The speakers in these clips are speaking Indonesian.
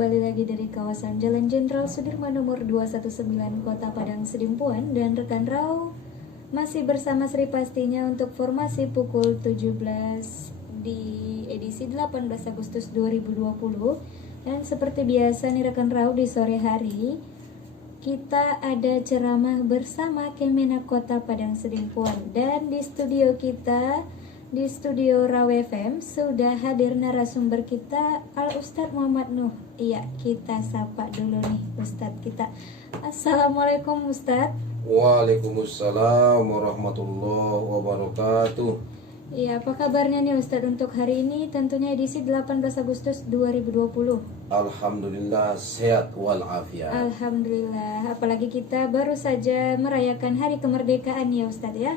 kembali lagi dari kawasan Jalan Jenderal Sudirman nomor 219 Kota Padang Sidimpuan, dan rekan Rau masih bersama Sri pastinya untuk formasi pukul 17 di edisi 18 Agustus 2020. Dan seperti biasa nih rekan Rau, di sore hari kita ada ceramah bersama Kemenak Kota Padang Sidimpuan, dan di studio kita, di studio Raw FM, sudah hadir narasumber kita Al Ustadz Muhammad Nuh. Iya, kita sapa dulu nih Ustadz kita. Assalamualaikum Ustadz. Waalaikumsalam warahmatullahi wabarakatuh. Iya, apa kabarnya nih Ustadz untuk hari ini, tentunya edisi 18 Agustus 2020? Alhamdulillah sehat walafiat. Alhamdulillah, apalagi kita baru saja merayakan hari kemerdekaan ya Ustadz ya.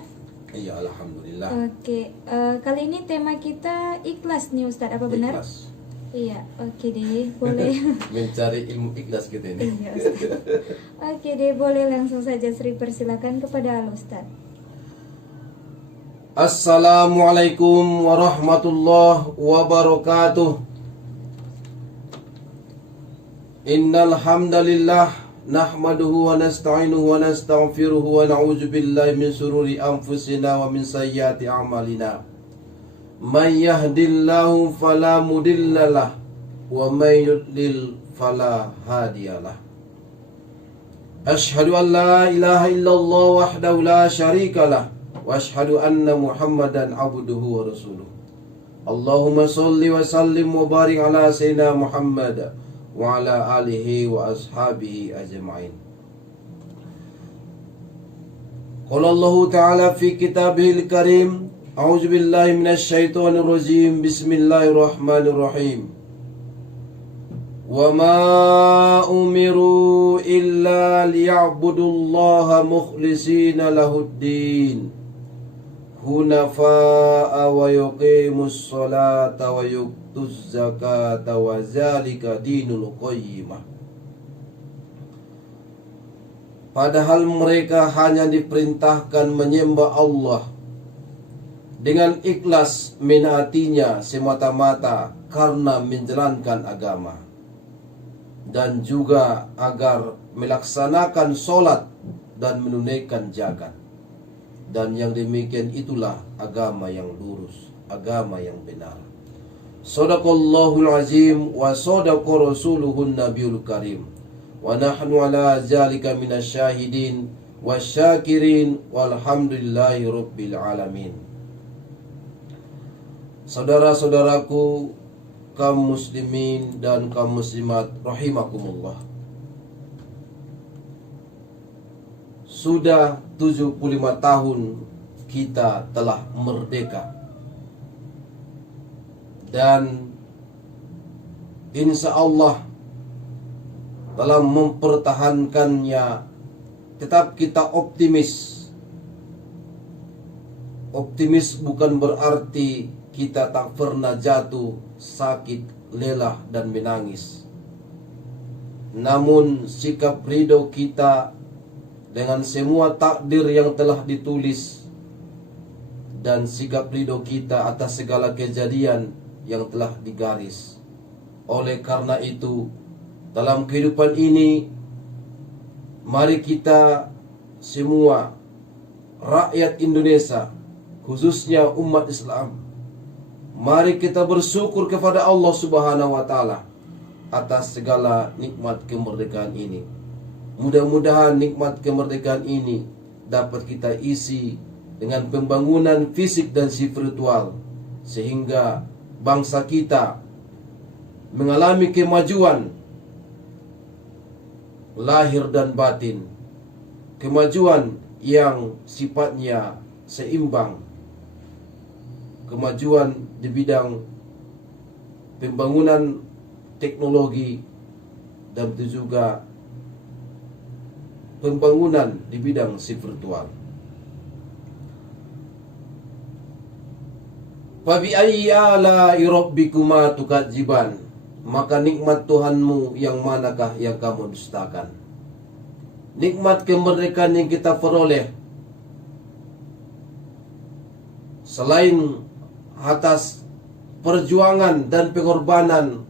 Iya, alhamdulillah. Oke, kali ini tema kita ikhlas nih Ustadz, apa benar? Ikhlas. Iya, oke deh, boleh. Mencari ilmu ikhlas kita ini. Iya, Ustadz. Oke deh, boleh langsung saja Sri persilakan kepada Al Ustadz. Assalamualaikum warahmatullahi wabarakatuh. Innal hamdalillah nahmaduhu wa nasta'inuhu wa nastaghfiruhu wa na'udzu billahi min shururi anfusina wa min sayyiati a'malina. May yahdihillahu fala mudhillalah wa may yudlil fala hadiyalah. Asyhadu an la ilaha illallah wahdahu la syarikalah wa asyhadu anna Muhammadan abduhu wa rasuluh. Allahumma shalli wa sallim wa barik ala sayyidina Muhammad wa ala alihi wa ashabihi ajma'in. Qala Allah ta'ala fi kitabihil karim, a'udzu billahi minasy syaithanir rajim, bismillahirrahmanirrahim. Wa ma umiru illa liya'budullaha mukhlishina lahuddin hunafa'a wa yuqimus sholata wa yu'tuz zakata wa zalika dinul qayyimah. Padahal mereka hanya diperintahkan menyembah Allah dengan ikhlas menaatinya semata-mata karena menjalankan agama, dan juga agar melaksanakan sholat dan menunaikan zakat. Dan yang demikian itulah agama yang lurus, agama yang benar. Shadaqallahul azim wa shadaqa rasuluhun nabiyul karim. Wa nahnu ala zalika minasyahidin wasyakirin walhamdulillahi rabbil alamin. Saudara-saudaraku, kaum muslimin dan kaum muslimat rahimakumullah. Sudah 75 tahun kita telah merdeka, dan insya Allah dalam mempertahankannya tetap kita optimis. Optimis bukan berarti kita tak pernah jatuh, sakit, lelah, dan menangis. Namun sikap ridho kita dengan semua takdir yang telah ditulis, dan sikap ridho kita atas segala kejadian yang telah digaris. Oleh karena itu, dalam kehidupan ini, mari kita semua rakyat Indonesia, khususnya umat Islam, mari kita bersyukur kepada Allah Subhanahu wa Ta'ala atas segala nikmat kemerdekaan ini. Mudah-mudahan nikmat kemerdekaan ini dapat kita isi dengan pembangunan fisik dan spiritual, sehingga bangsa kita mengalami kemajuan lahir dan batin, kemajuan yang sifatnya seimbang, kemajuan di bidang pembangunan teknologi, dan itu juga pembangunan di bidang spiritual. Fabi ayyi ala'i rabbikuma tukadziban, maka nikmat Tuhanmu yang manakah yang kamu dustakan? Nikmat kemerdekaan yang kita peroleh selain atas perjuangan dan pengorbanan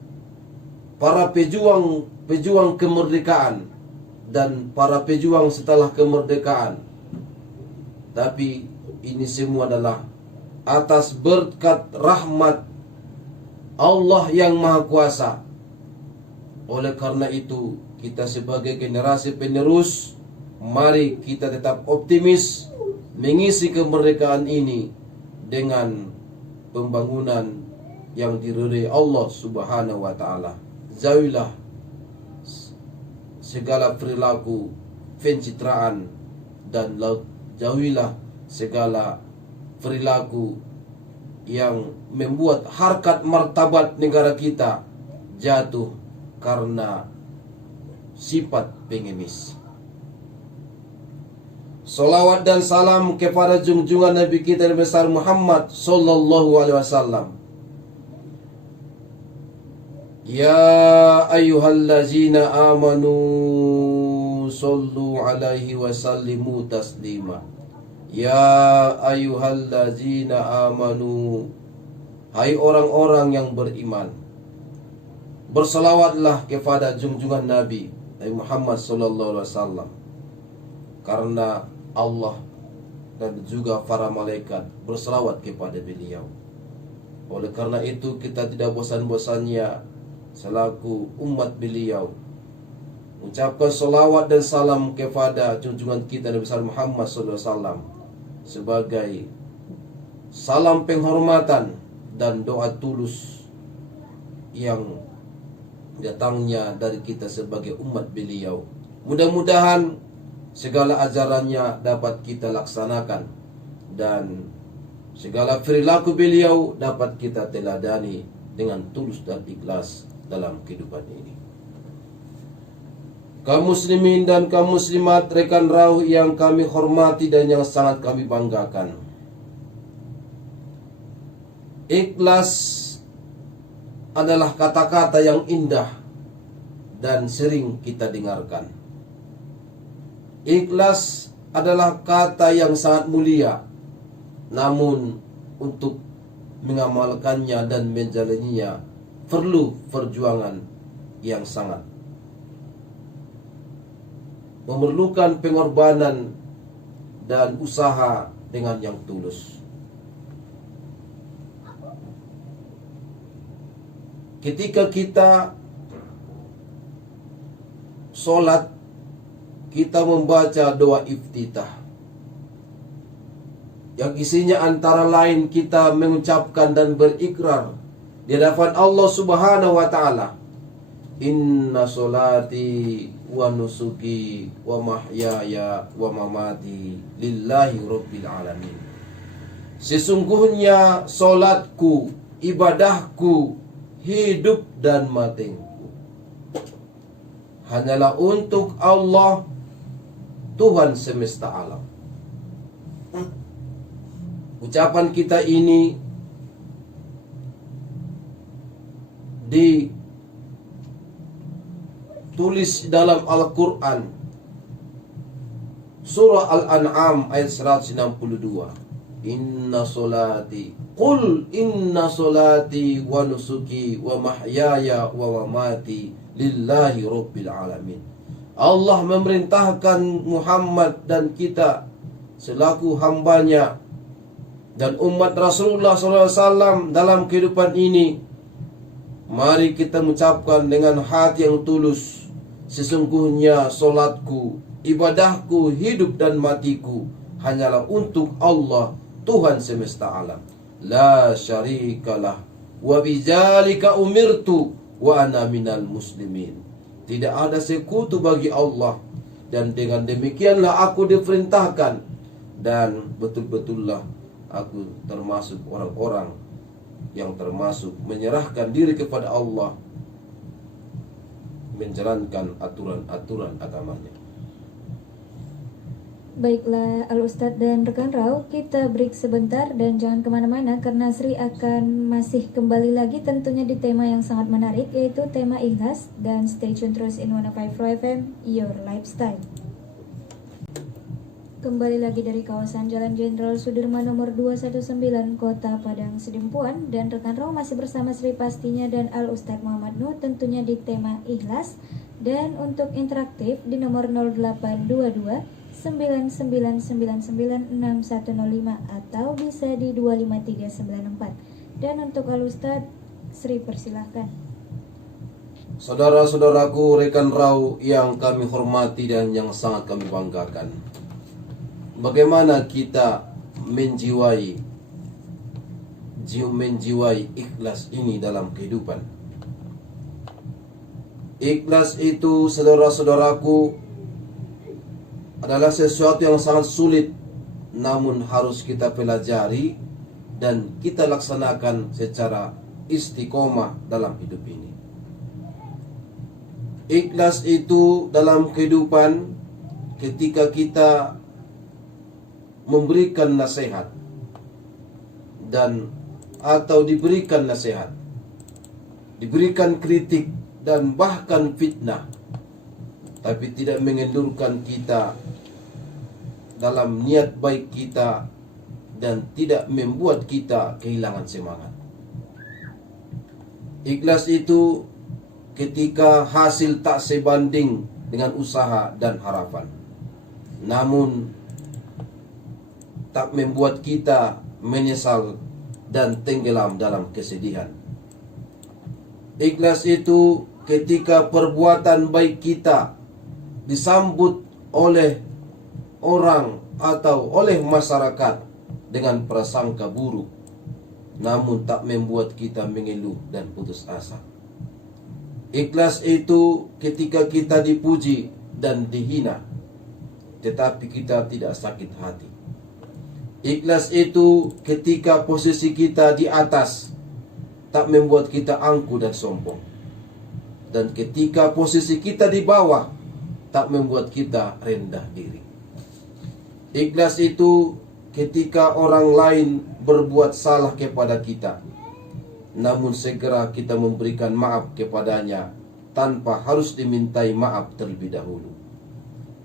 para pejuang kemerdekaan dan para pejuang setelah kemerdekaan. Tapi ini semua adalah atas berkat rahmat Allah yang Maha Kuasa. Oleh karena itu, kita sebagai generasi penerus, mari kita tetap optimis mengisi kemerdekaan ini dengan pembangunan yang diridhai Allah Subhanahu wa taala. Jauhilah segala perilaku pencitraan dan jauhilah segala perilaku yang membuat harkat martabat negara kita jatuh karena sifat pengemis. Salawat dan salam kepada junjungan Nabi kita yang besar Muhammad sallallahu alaihi wasallam. Ya ayyuhallazina amanu sallu alaihi wa sallimu taslima. Ya ayyuhallazina amanu, hai orang-orang yang beriman, bersalawatlah kepada junjungan Nabi Muhammad sallallahu alaihi wasallam, karena Allah dan juga para malaikat bersalawat kepada beliau. Oleh karena itu kita tidak bosan-bosannya selaku umat beliau ucapkan salawat dan salam kepada junjungan kita Nabi besar Muhammad sallallahu alaihi wasallam sebagai salam penghormatan dan doa tulus yang datangnya dari kita sebagai umat beliau. Mudah-mudahan segala ajarannya dapat kita laksanakan dan segala perilaku beliau dapat kita teladani dengan tulus dan ikhlas dalam kehidupan ini. Kaum muslimin dan kaum muslimat, rekan rauh yang kami hormati dan yang sangat kami banggakan. Ikhlas adalah kata-kata yang indah dan sering kita dengarkan. Ikhlas adalah kata yang sangat mulia, namun untuk mengamalkannya dan menjalaninya perlu perjuangan yang sangat memerlukan pengorbanan dan usaha dengan yang tulus. Ketika kita sholat, kita membaca doa iftitah yang isinya antara lain kita mengucapkan dan berikrar di hadapan Allah Subhanahu wa taala, inna sholati wa nusuki wa mahyaya wa mamati lillahi rabbil alamin. Sesungguhnya solatku, ibadahku, hidup dan matiku hanyalah untuk Allah, Tuhan semesta alam. Ucapan kita ini ditulis dalam Al-Quran Surah Al-An'am ayat 162. Inna solati, qul inna solati wa nusuki wa mahyaya wa mamati lillahi rabbil alamin. Allah memerintahkan Muhammad dan kita selaku hambanya dan umat Rasulullah SAW dalam kehidupan ini, mari kita mengucapkan dengan hati yang tulus, sesungguhnya solatku, ibadahku, hidup dan matiku hanyalah untuk Allah, Tuhan semesta alam. La syarikalah wa bidzalika umirtu wa ana minal muslimin. Tidak ada sekutu bagi Allah, dan dengan demikianlah aku diperintahkan, dan betul-betullah aku termasuk orang-orang yang termasuk menyerahkan diri kepada Allah, menjalankan aturan-aturan agamanya. Baiklah Al-Ustadz dan rekan Rauh, kita break sebentar dan jangan kemana-mana karena Sri akan masih kembali lagi tentunya di tema yang sangat menarik, yaitu tema ikhlas, dan stay tune terus in 105.4 FM, your lifestyle. Kembali lagi dari kawasan Jalan Jenderal Sudirman nomor 219 Kota Padang Sidempuan, dan rekan Raw masih bersama Sri Pastinya dan Al Ustadz Muhammad Nuh, tentunya di tema ikhlas. Dan untuk interaktif di nomor 0822 99996105 atau bisa di 25394. Dan untuk Al Ustadz, Sri persilahkan. Saudara-saudaraku, rekan Raw yang kami hormati dan yang sangat kami banggakan, bagaimana kita menjiwai ikhlas ini dalam kehidupan. Ikhlas itu, saudara-saudaraku, adalah sesuatu yang sangat sulit, namun harus kita pelajari dan kita laksanakan secara istiqomah dalam hidup ini. Ikhlas itu dalam kehidupan ketika kita memberikan nasihat dan atau diberikan nasihat, diberikan kritik dan bahkan fitnah, tapi tidak mengendurkan kita dalam niat baik kita dan tidak membuat kita kehilangan semangat. Ikhlas itu ketika hasil tak sebanding dengan usaha dan harapan, namun tak membuat kita menyesal dan tenggelam dalam kesedihan. Ikhlas itu ketika perbuatan baik kita disambut oleh orang atau oleh masyarakat dengan prasangka buruk, namun tak membuat kita mengeluh dan putus asa. Ikhlas itu ketika kita dipuji dan dihina, tetapi kita tidak sakit hati. Ikhlas itu ketika posisi kita di atas, tak membuat kita angkuh dan sombong. Dan ketika posisi kita di bawah, tak membuat kita rendah diri. Ikhlas itu ketika orang lain berbuat salah kepada kita, namun segera kita memberikan maaf kepadanya tanpa harus dimintai maaf terlebih dahulu.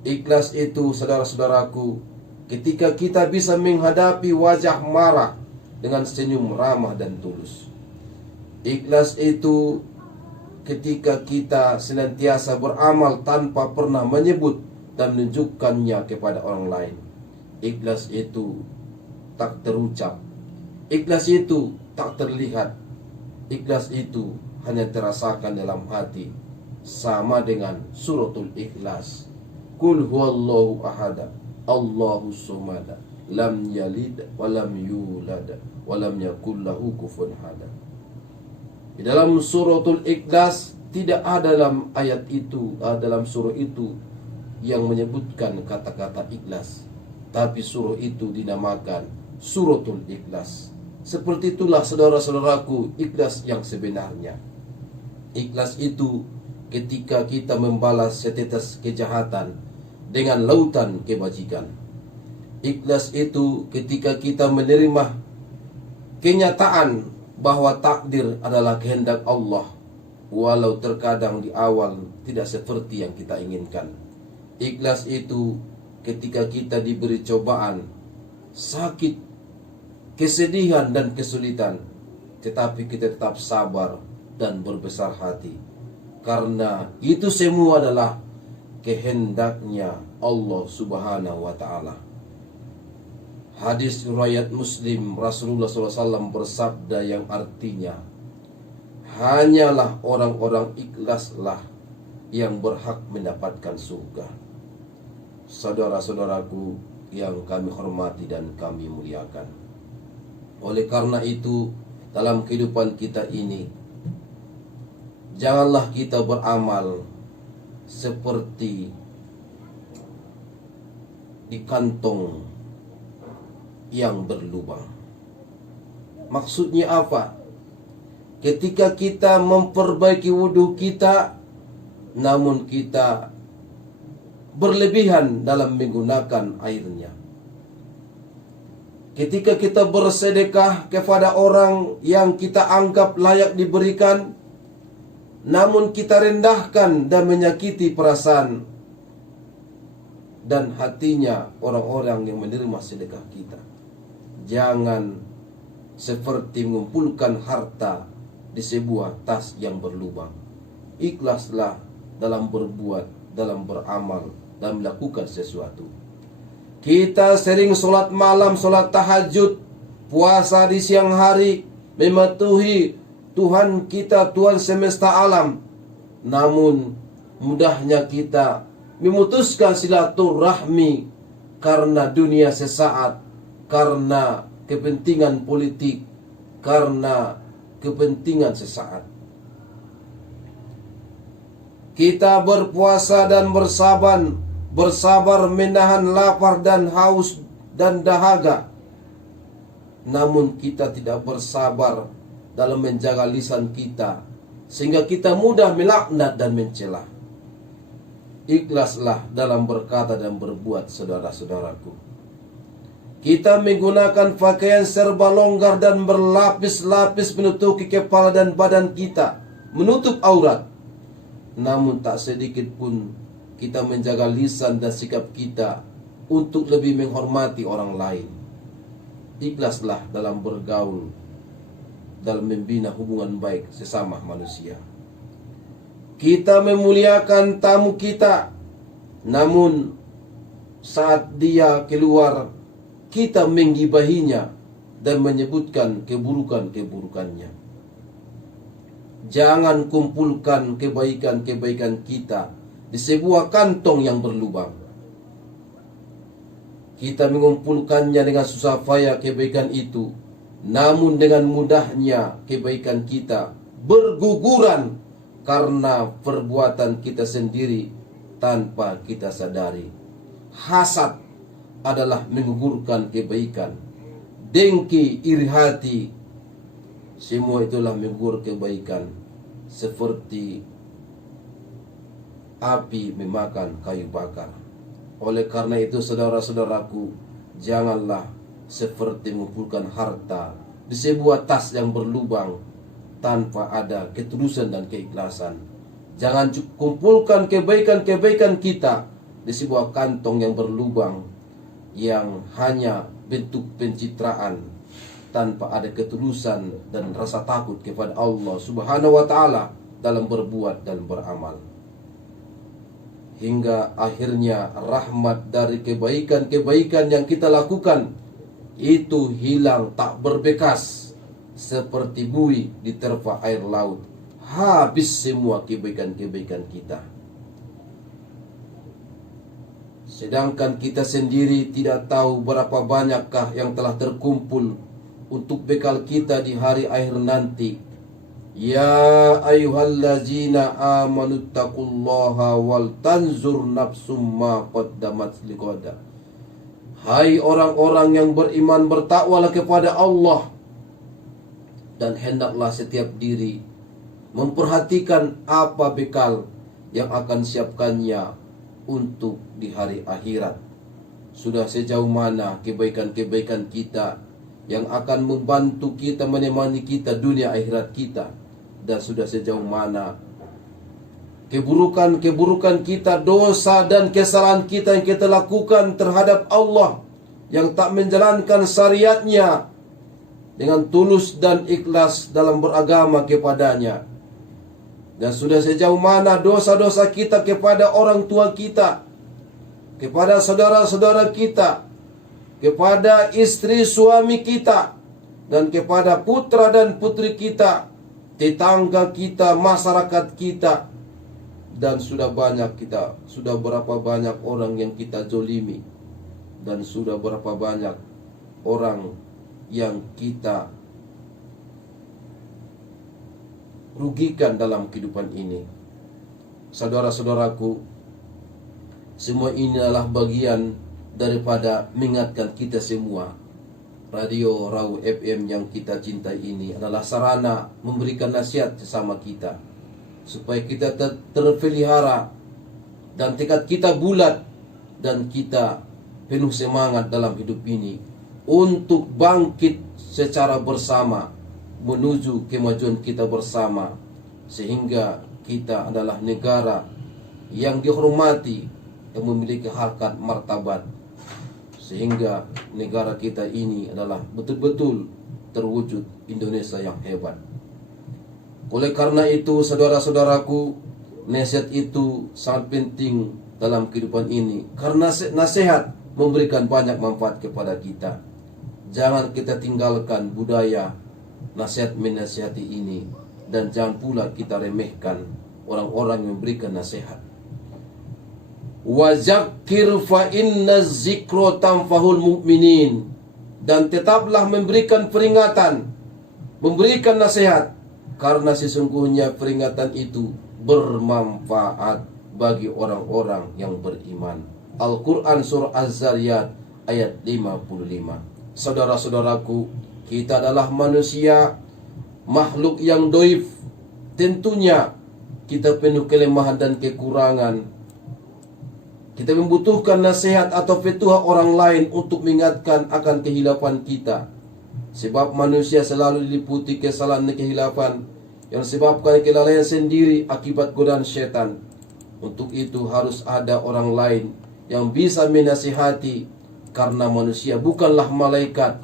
Ikhlas itu, saudara-saudaraku, ketika kita bisa menghadapi wajah marah dengan senyum ramah dan tulus. Ikhlas itu ketika kita senantiasa beramal tanpa pernah menyebut dan menunjukkannya kepada orang lain. Ikhlas itu tak terucap. Ikhlas itu tak terlihat. Ikhlas itu hanya terasakan dalam hati, sama dengan suratul Ikhlas. Qul huwallahu ahad, Allahu somad, lam yalid walam yulad walam yakul lahu kufuwan ahad. Di dalam suratul Ikhlas tidak ada dalam ayat itu, dalam surah itu yang menyebutkan kata-kata ikhlas, tapi surah itu dinamakan suratul Ikhlas. Seperti itulah, saudara-saudaraku, ikhlas yang sebenarnya. Ikhlas itu ketika kita membalas setetes kejahatan dengan lautan kebajikan. Ikhlas itu ketika kita menerima kenyataan bahwa takdir adalah kehendak Allah, walau terkadang di awal tidak seperti yang kita inginkan. Ikhlas itu ketika kita diberi cobaan, sakit, kesedihan dan kesulitan, tetapi kita tetap sabar dan berbesar hati, karena itu semua adalah kehendaknya Allah Subhanahu wa ta'ala. Hadis riwayat Muslim, Rasulullah SAW bersabda yang artinya, hanyalah orang-orang ikhlaslah yang berhak mendapatkan surga. Saudara-saudaraku yang kami hormati dan kami muliakan, oleh karena itu, dalam kehidupan kita ini, janganlah kita beramal seperti di kantong yang berlubang. Maksudnya apa? Ketika kita memperbaiki wudhu kita, namun kita berlebihan dalam menggunakan airnya. Ketika kita bersedekah kepada orang yang kita anggap layak diberikan, namun kita rendahkan dan menyakiti perasaan dan hatinya orang-orang yang menerima sedekah kita. Jangan seperti mengumpulkan harta di sebuah tas yang berlubang. Ikhlaslah dalam berbuat, dalam beramal, dan melakukan sesuatu. Kita sering sholat malam, sholat tahajud, puasa di siang hari, mematuhi Tuhan kita, Tuhan semesta alam. Namun mudahnya kita memutuskan silaturahmi karena dunia sesaat, karena kepentingan politik, karena kepentingan sesaat. Kita berpuasa dan bersabar menahan lapar dan haus dan dahaga. Namun kita tidak bersabar dalam menjaga lisan kita, sehingga kita mudah melaknat dan mencela. Ikhlaslah dalam berkata dan berbuat, saudara-saudaraku. Kita menggunakan pakaian serba longgar dan berlapis-lapis menutupi kepala dan badan kita, menutup aurat. Namun tak sedikit pun kita menjaga lisan dan sikap kita untuk lebih menghormati orang lain. Ikhlaslah dalam bergaul, dalam membina hubungan baik sesama manusia. Kita memuliakan tamu kita, namun saat dia keluar, kita menggibahinya dan menyebutkan keburukan-keburukannya. Jangan kumpulkan kebaikan-kebaikan kita di sebuah kantong yang berlubang. Kita mengumpulkannya dengan susah payah kebaikan itu, namun dengan mudahnya kebaikan kita berguguran karena perbuatan kita sendiri tanpa kita sadari. Hasad adalah menggugurkan kebaikan. Dengki, iri hati, semua itulah menggugur kebaikan, seperti api memakan kayu bakar. Oleh karena itu, saudara-saudaraku, janganlah seperti mengumpulkan harta di sebuah tas yang berlubang tanpa ada ketulusan dan keikhlasan. Jangan kumpulkan kebaikan-kebaikan kita di sebuah kantong yang berlubang, yang hanya bentuk pencitraan tanpa ada ketulusan dan rasa takut kepada Allah Subhanahu wa taala dalam berbuat dan beramal. Hingga akhirnya rahmat dari kebaikan-kebaikan yang kita lakukan itu hilang tak berbekas, seperti buih diterpa air laut. Habis semua kebaikan-kebaikan kita. Sedangkan kita sendiri tidak tahu berapa banyakkah yang telah terkumpul untuk bekal kita di hari akhir nanti. Ya ayyuhallazina amanu taqullaha wal tanzur nafsum ma qaddamat liqada. Hai orang-orang yang beriman, bertakwalah kepada Allah, dan hendaklah setiap diri memperhatikan apa bekal yang akan siapkannya untuk di hari akhirat. Sudah sejauh mana kebaikan-kebaikan kita yang akan membantu kita, menemani kita dunia akhirat kita, dan sudah sejauh mana keburukan-keburukan kita, dosa dan kesalahan kita yang kita lakukan terhadap Allah, yang tak menjalankan syariatnya dengan tulus dan ikhlas dalam beragama kepadanya. Dan sudah sejauh mana dosa-dosa kita kepada orang tua kita, kepada saudara-saudara kita, kepada istri suami kita, dan kepada putra dan putri kita, tetangga kita, masyarakat kita. Dan sudah berapa banyak orang yang kita zolimi, dan sudah berapa banyak orang yang kita rugikan dalam kehidupan ini. Saudara-saudaraku, semua ini adalah bagian daripada mengingatkan kita semua. Radio Raw FM yang kita cintai ini adalah sarana memberikan nasihat sesama kita, supaya kita terpelihara dan tekad kita bulat, dan kita penuh semangat dalam hidup ini untuk bangkit secara bersama menuju kemajuan kita bersama, sehingga kita adalah negara yang dihormati, yang memiliki harkat martabat, sehingga negara kita ini adalah betul-betul terwujud Indonesia yang hebat. Oleh karena itu, saudara-saudaraku, nasihat itu sangat penting dalam kehidupan ini, karena nasihat memberikan banyak manfaat kepada kita. Jangan kita tinggalkan budaya nasihat menasihati ini, dan jangan pula kita remehkan orang-orang yang memberikan nasihat. Wa zakkir fa inna zikra tanfahul mu'minin. Dan tetaplah memberikan peringatan, memberikan nasihat, karena sesungguhnya peringatan itu bermanfaat bagi orang-orang yang beriman. Al-Quran surah Az-Zariyat ayat 55. Saudara-saudaraku, kita adalah manusia, makhluk yang doif. Tentunya kita penuh kelemahan dan kekurangan. Kita membutuhkan nasihat atau petuah orang lain untuk mengingatkan akan kehilapan kita. Sebab manusia selalu diliputi kesalahan dan kehilapan yang disebabkan kelalaian sendiri akibat godaan setan. Untuk itu harus ada orang lain yang bisa menasihati, karena manusia bukanlah malaikat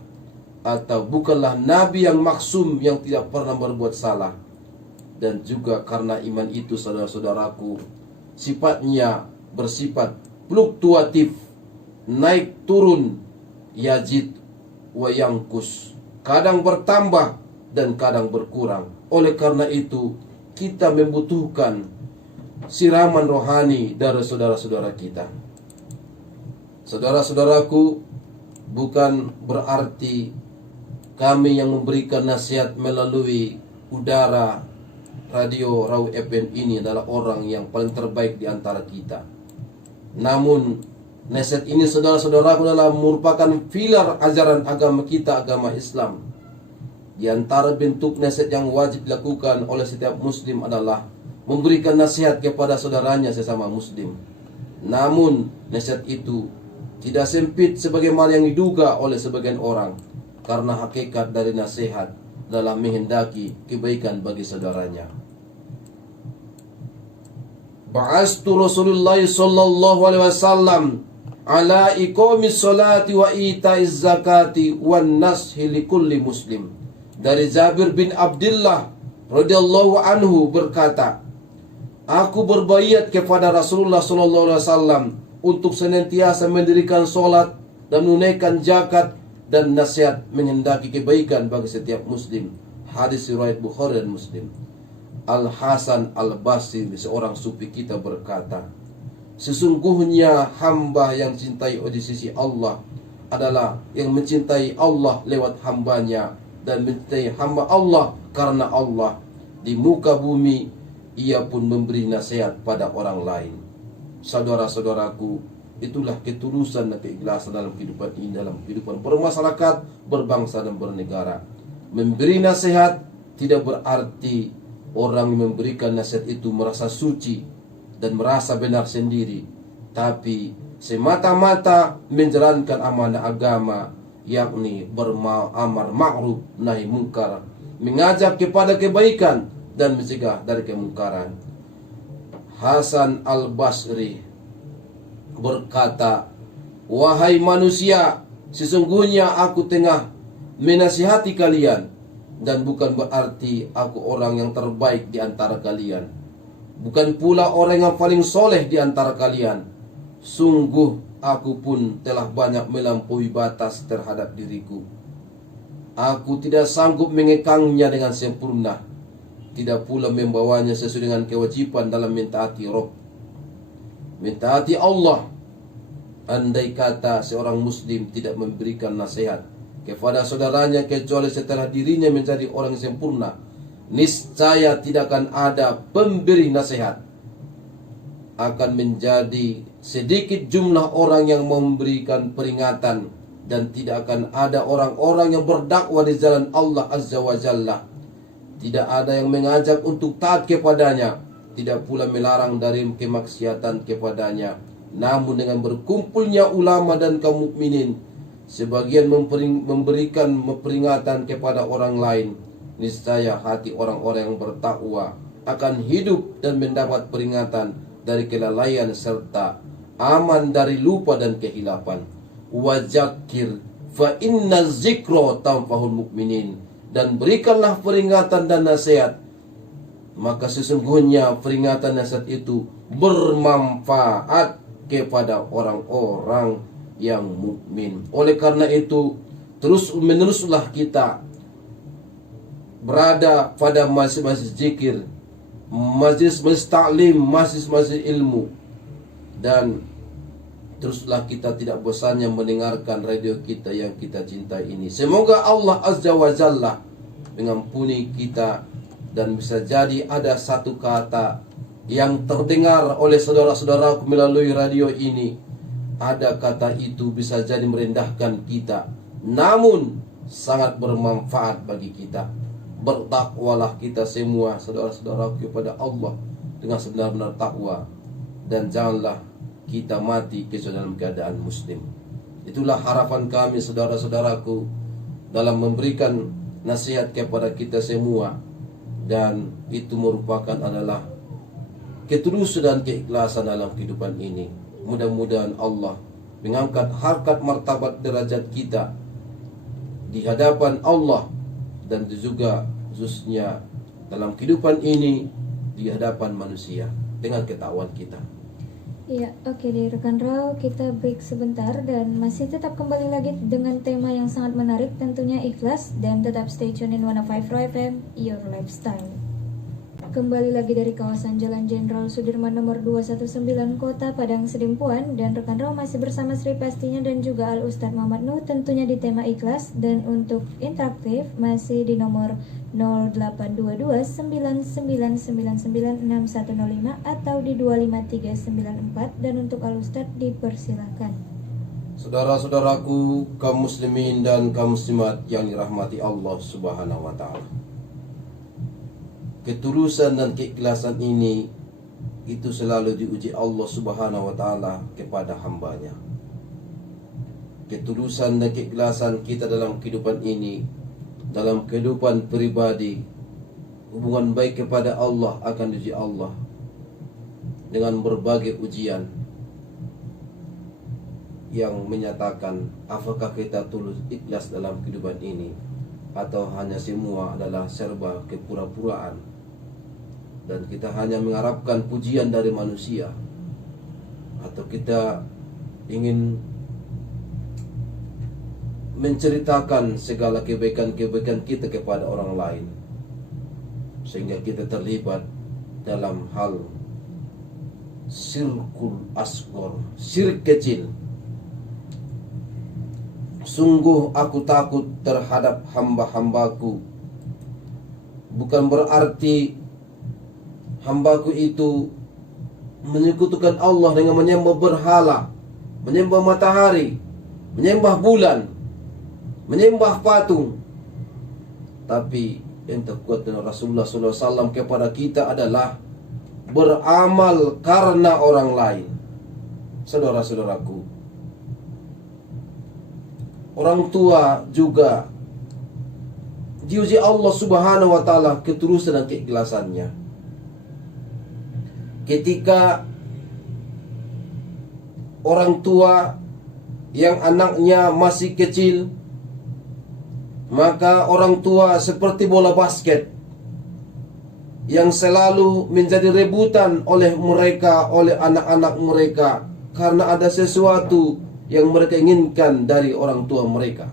atau bukanlah nabi yang maksum yang tidak pernah berbuat salah. Dan juga karena iman itu, saudara-saudaraku, sifatnya bersifat fluktuatif, naik turun, yazid wa yangkus, kadang bertambah dan kadang berkurang. Oleh karena itu, kita membutuhkan siraman rohani dari saudara-saudara kita. Saudara-saudaraku, bukan berarti kami yang memberikan nasihat melalui udara radio Raw FM ini adalah orang yang paling terbaik di antara kita. Namun nasihat ini, saudara-saudaraku, adalah merupakan pilar ajaran agama kita, agama Islam. Di antara bentuk nasihat yang wajib dilakukan oleh setiap muslim adalah memberikan nasihat kepada saudaranya sesama muslim. Namun nasihat itu tidak sempit sebagaimana yang diduga oleh sebagian orang, karena hakikat dari nasihat adalah menghendaki kebaikan bagi saudaranya. Ba'astu Rasulullah sallallahu alaihi wasallam ala iqamis salati wa ita'iz zakati wan nashi likulli muslim. Dari Jabir bin Abdullah radhiyallahu anhu berkata, aku berbaiat kepada Rasulullah sallallahu alaihi wasallam untuk senantiasa mendirikan salat dan menunaikan zakat dan nasihat menghendaki kebaikan bagi setiap muslim. Hadis riwayat Bukhari dan Muslim. Al-Hasan Al-Basri, seorang sufi kita, berkata, sesungguhnya hamba yang cintai di sisi Allah adalah yang mencintai Allah lewat hambanya, dan mencintai hamba Allah karena Allah. Di muka bumi ia pun memberi nasihat pada orang lain. Saudara-saudaraku, itulah ketulusan dan keikhlasan dalam kehidupan ini, dalam kehidupan bermasyarakat, berbangsa dan bernegara. Memberi nasihat tidak berarti orang yang memberikan nasihat itu merasa suci dan merasa benar sendiri, tapi semata-mata menjalankan amanah agama, yakni beramar ma'ruf nahi mungkar, mengajak kepada kebaikan dan mencegah dari kemungkaran. Hasan Al-Basri berkata, wahai manusia, sesungguhnya aku tengah menasihati kalian, dan bukan berarti aku orang yang terbaik di antara kalian, bukan pula orang yang paling soleh di antara kalian. Sungguh aku pun telah banyak melampaui batas terhadap diriku. Aku tidak sanggup mengekangnya dengan sempurna, tidak pula membawanya sesuai dengan kewajiban dalam mentaati Rabb, mentaati Allah. Andai kata seorang muslim tidak memberikan nasihat kepada saudaranya kecuali setelah dirinya menjadi orang yang sempurna, niscaya tidak akan ada pemberi nasihat. Akan menjadi sedikit jumlah orang yang memberikan peringatan, dan tidak akan ada orang-orang yang berdakwah di jalan Allah Azza wa Jalla. Tidak ada yang mengajak untuk taat kepadanya, tidak pula melarang dari kemaksiatan kepadanya. Namun dengan berkumpulnya ulama dan kaum mukminin, sebagian memberikan peringatan kepada orang lain, niscaya hati orang-orang yang bertakwa akan hidup dan mendapat peringatan dari kelalaian serta aman dari lupa dan kehilapan. Wadzakir fa inna zikra tanfa'ul mu'minin, dan berikanlah peringatan dan nasihat, maka sesungguhnya peringatan nasihat itu bermanfaat kepada orang-orang yang mukmin. Oleh karena itu, terus meneruslah kita berada pada masjid-masjid zikir, majlis-majlis ta'lim, majlis-majlis ilmu, dan teruslah kita tidak bosannya mendengarkan radio kita yang kita cintai ini. Semoga Allah Azza wa Jalla mengampuni kita, dan bisa jadi ada satu kata yang terdengar oleh saudara-saudaraku melalui radio ini. Ada kata itu bisa jadi merendahkan kita, namun sangat bermanfaat bagi kita. Bertakwalah kita semua saudara-saudaraku kepada Allah dengan sebenar-benar takwa, dan janganlah kita mati dalam keadaan muslim. Itulah harapan kami saudara-saudaraku dalam memberikan nasihat kepada kita semua, dan itu merupakan adalah ketulusan dan keikhlasan dalam kehidupan ini. Mudah-mudahan Allah mengangkat harkat martabat derajat kita di hadapan Allah, dan juga khususnya dalam kehidupan ini di hadapan manusia dengan ketakwaan kita. Ya, oke deh rekan Rau, kita break sebentar dan masih tetap kembali lagi dengan tema yang sangat menarik, tentunya ikhlas, dan tetap stay tune in 105 Raw FM, your lifestyle. Kembali lagi dari kawasan Jalan Jenderal Sudirman nomor 219 Kota Padang Sidimpuan, dan rekan Rau masih bersama Sri pastinya dan juga Al Ustadz Muhammad Nuh, tentunya di tema ikhlas. Dan untuk interaktif masih di nomor 082299996105 atau di 25394, dan untuk Al Ustadz dipersilahkan. Saudara-saudaraku kaum muslimin dan kaum muslimat yang dirahmati Allah Subhanahu wa taala, ketulusan dan keikhlasan ini itu selalu diuji Allah Subhanahu wa taala kepada hambanya. Ketulusan dan keikhlasan kita dalam kehidupan ini, dalam kehidupan pribadi, hubungan baik kepada Allah akan diuji Allah dengan berbagai ujian yang menyatakan apakah kita tulus ikhlas dalam kehidupan ini, atau hanya semua adalah serba kepura-puraan, dan kita hanya mengharapkan pujian dari manusia, atau kita ingin menceritakan segala kebaikan-kebaikan kita kepada orang lain, sehingga kita terlibat dalam hal syirkul asghar, syirik kecil. Sungguh aku takut terhadap hamba-hambaku. Bukan berarti hambaku itu menyekutukan Allah dengan menyembah berhala, menyembah matahari, menyembah bulan, menyembah patung. Tapi yang terkuat dengan Rasulullah SAW kepada kita adalah beramal karena orang lain. Saudara-saudaraku, orang tua juga diuji Allah Subhanahu wa taala ketulusan dan keikhlasannya. Ketika orang tua yang anaknya masih kecil, maka orang tua seperti bola basket yang selalu menjadi rebutan oleh mereka, oleh anak-anak mereka, karena ada sesuatu yang mereka inginkan dari orang tua mereka.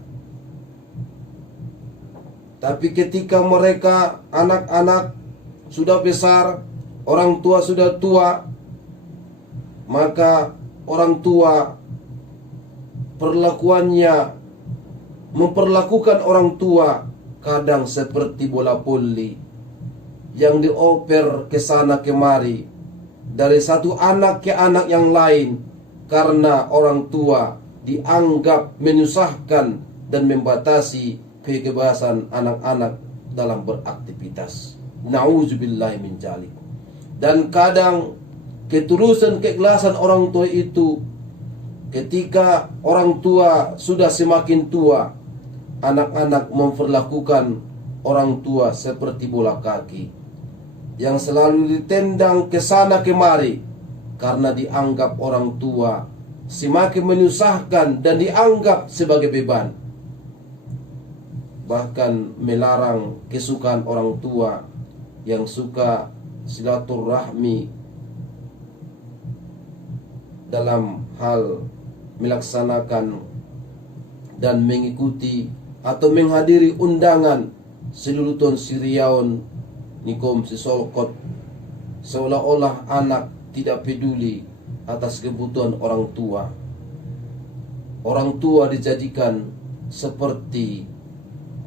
Tapi ketika mereka anak-anak sudah besar, orang tua sudah tua, maka orang tua memperlakukan orang tua kadang seperti bola voli yang dioper ke sana kemari dari satu anak ke anak yang lain, karena orang tua dianggap menyusahkan dan membatasi kebebasan anak-anak dalam beraktivitas. Na'udzubillahi min dzalik. Dan kadang ketulusan keikhlasan orang tua itu, ketika orang tua sudah semakin tua, anak-anak memperlakukan orang tua seperti bola kaki yang selalu ditendang ke sana kemari, karena dianggap orang tua semakin menyusahkan dan dianggap sebagai beban. Bahkan melarang kesukaan orang tua yang suka silaturahmi dalam hal melaksanakan dan mengikuti atau menghadiri undangan Siluluton Siriaun Nikom Sisolkot, seolah-olah anak tidak peduli atas kebutuhan orang tua. Orang tua dijadikan seperti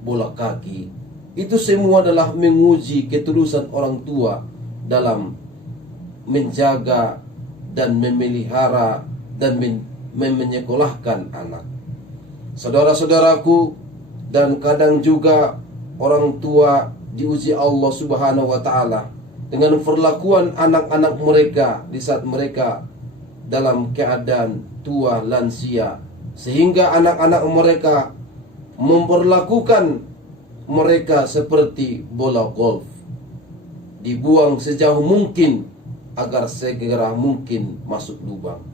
bola kaki. Itu semua adalah menguji ketulusan orang tua dalam menjaga dan memelihara dan menyekolahkan anak. Saudara-saudaraku, dan kadang juga orang tua diuji Allah Subhanahu wa taala dengan perlakuan anak-anak mereka di saat mereka dalam keadaan tua lansia, sehingga anak-anak mereka memperlakukan mereka seperti bola golf, dibuang sejauh mungkin agar segera mungkin masuk lubang.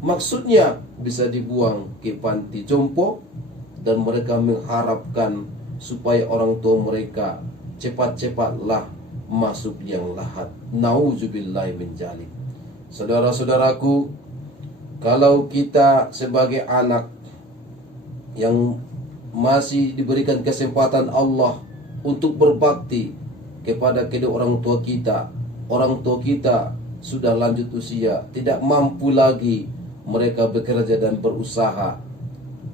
Maksudnya bisa dibuang ke panti jompo, dan mereka mengharapkan supaya orang tua mereka cepat-cepatlah masuk yang lahat. Nauzubillahi min dzalik. Saudara-saudaraku, kalau kita sebagai anak yang masih diberikan kesempatan Allah untuk berbakti kepada kedua orang tua kita sudah lanjut usia, tidak mampu lagi mereka bekerja dan berusaha.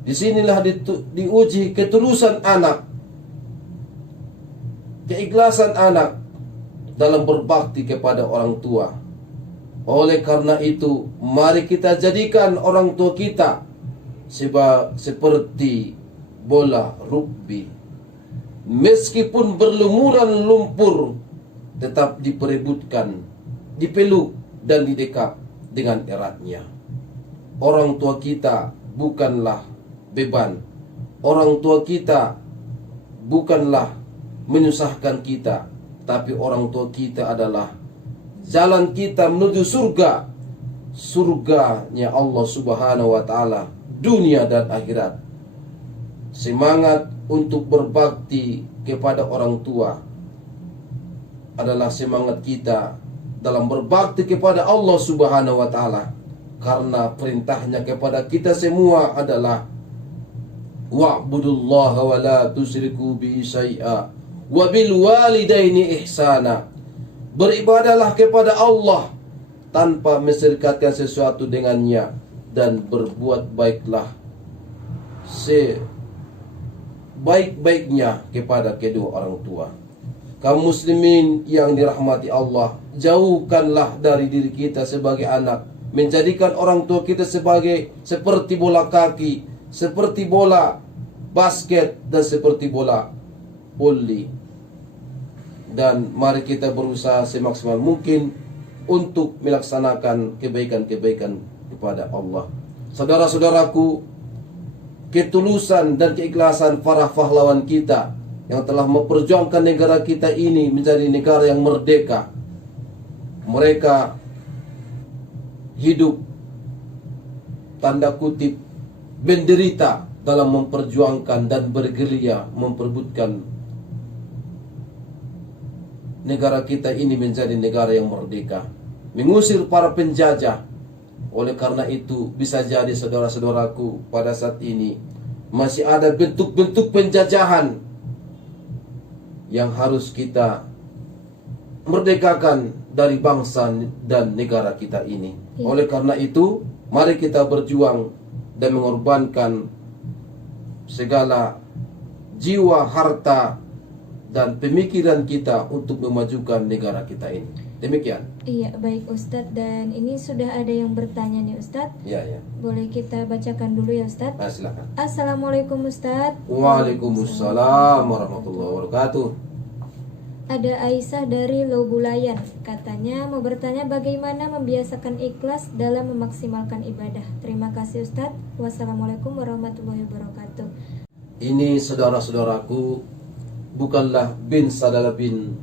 Disinilah diuji ketulusan anak, keikhlasan anak dalam berbakti kepada orang tua. Oleh karena itu, mari kita jadikan orang tua kita seperti bola rugby. Meskipun berlumuran lumpur, tetap diperebutkan, dipeluk dan didekap dengan eratnya. Orang tua kita bukanlah beban. Orang tua kita bukanlah menyusahkan kita, tapi orang tua kita adalah jalan kita menuju surga. Surganya Allah Subhanahu wa taala, dunia dan akhirat. Semangat untuk berbakti kepada orang tua adalah semangat kita dalam berbakti kepada Allah Subhanahu wa taala, karena perintahnya kepada kita semua adalah wa'budullaha wa la tusyriku bihi syai'a wa bil walidaini ihsana. Beribadahlah kepada Allah tanpa menserikatkan sesuatu dengannya, dan berbuat baiklah sebaik-baiknya kepada kedua orang tua. Kaum muslimin yang dirahmati Allah, jauhkanlah dari diri kita sebagai anak menjadikan orang tua kita seperti bola kaki, seperti bola basket, dan seperti bola voli. Dan mari kita berusaha semaksimal mungkin untuk melaksanakan kebaikan-kebaikan kepada Allah. Saudara-saudaraku, ketulusan dan keikhlasan para pahlawan kita yang telah memperjuangkan negara kita ini menjadi negara yang merdeka. Mereka hidup tanda kutip menderita dalam memperjuangkan dan bergerilya memperebutkan negara kita ini menjadi negara yang merdeka, mengusir para penjajah. Oleh karena itu, bisa jadi saudara-saudaraku, pada saat ini masih ada bentuk-bentuk penjajahan yang harus kita merdekakan dari bangsa dan negara kita ini. Oleh karena itu, mari kita berjuang dan mengorbankan segala jiwa, harta, dan pemikiran kita untuk memajukan negara kita ini. Demikian. Iya, baik Ustadz. Dan ini sudah ada yang bertanya nih Ustadz. Iya. Boleh kita bacakan dulu ya Ustadz? Silakan. Assalamualaikum Ustadz. Waalaikumsalam warahmatullahi wabarakatuh. Ada Aisyah dari Lobulayan. Katanya mau bertanya bagaimana membiasakan ikhlas dalam memaksimalkan ibadah. Terima kasih Ustadz. Wassalamualaikum warahmatullahi wabarakatuh. Ini saudara-saudaraku, bukanlah bin salah bin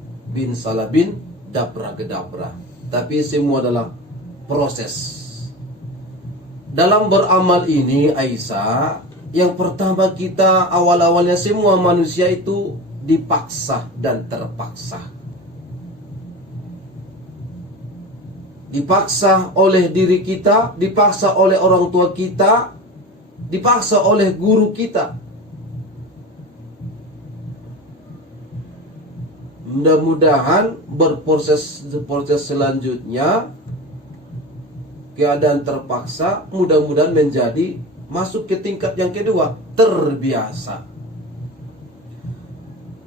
dabra gedabra, tapi semua adalah proses. Dalam beramal ini Aisyah, yang pertama kita awal-awalnya semua manusia itu dipaksa dan terpaksa. Dipaksa oleh diri kita, dipaksa oleh orang tua kita, dipaksa oleh guru kita. Mudah-mudahan berproses selanjutnya keadaan terpaksa mudah-mudahan menjadi masuk ke tingkat yang kedua, terbiasa.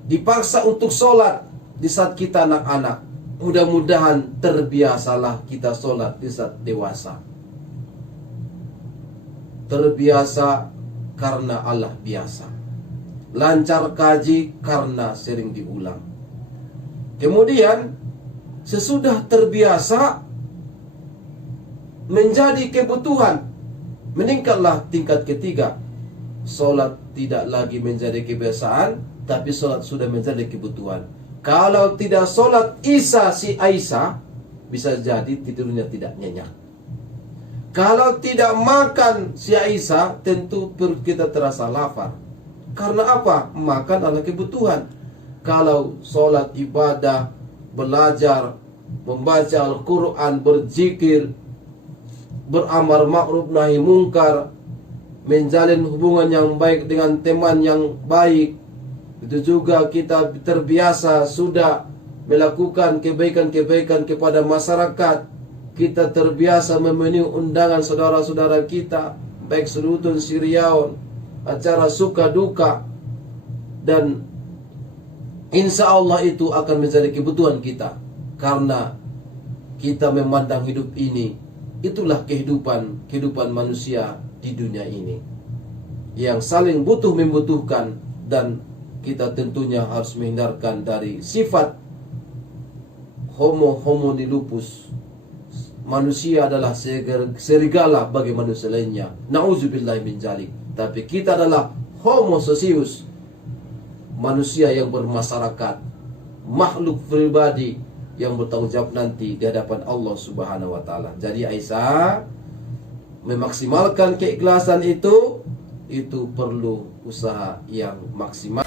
Dipaksa untuk sholat di saat kita anak-anak, mudah-mudahan terbiasalah kita sholat di saat dewasa. Terbiasa karena Allah biasa. Lancar kaji karena sering diulang. Kemudian sesudah terbiasa menjadi kebutuhan, meningkatlah tingkat ketiga. Sholat tidak lagi menjadi kebiasaan, tapi sholat sudah menjadi kebutuhan. Kalau tidak sholat si Aisyah, bisa jadi tidurnya tidak nyenyak. Kalau tidak makan si Aisyah, tentu perut kita terasa lapar. Karena apa? Makan adalah kebutuhan. Kalau sholat ibadah, belajar, membaca Al-Quran, berzikir, beramar ma'ruf nahi mungkar, menjalin hubungan yang baik dengan teman yang baik, itu juga kita terbiasa sudah melakukan kebaikan-kebaikan kepada masyarakat. Kita terbiasa memenuhi undangan saudara-saudara kita, baik serutun siriaun, acara suka duka, dan insya Allah itu akan menjadi kebutuhan kita. Karena kita memandang hidup ini, itulah kehidupan manusia di dunia ini, yang saling butuh membutuhkan, dan kita tentunya harus menghindarkan dari sifat homo lupus. Manusia adalah serigala bagi manusia lainnya. Nauzubillah min dzalik. Tapi kita adalah homo socius, manusia yang bermasyarakat, makhluk pribadi yang bertanggung jawab nanti di hadapan Allah Subhanahu wa taala. Jadi Aisyah, memaksimalkan keikhlasan itu perlu usaha yang maksimal.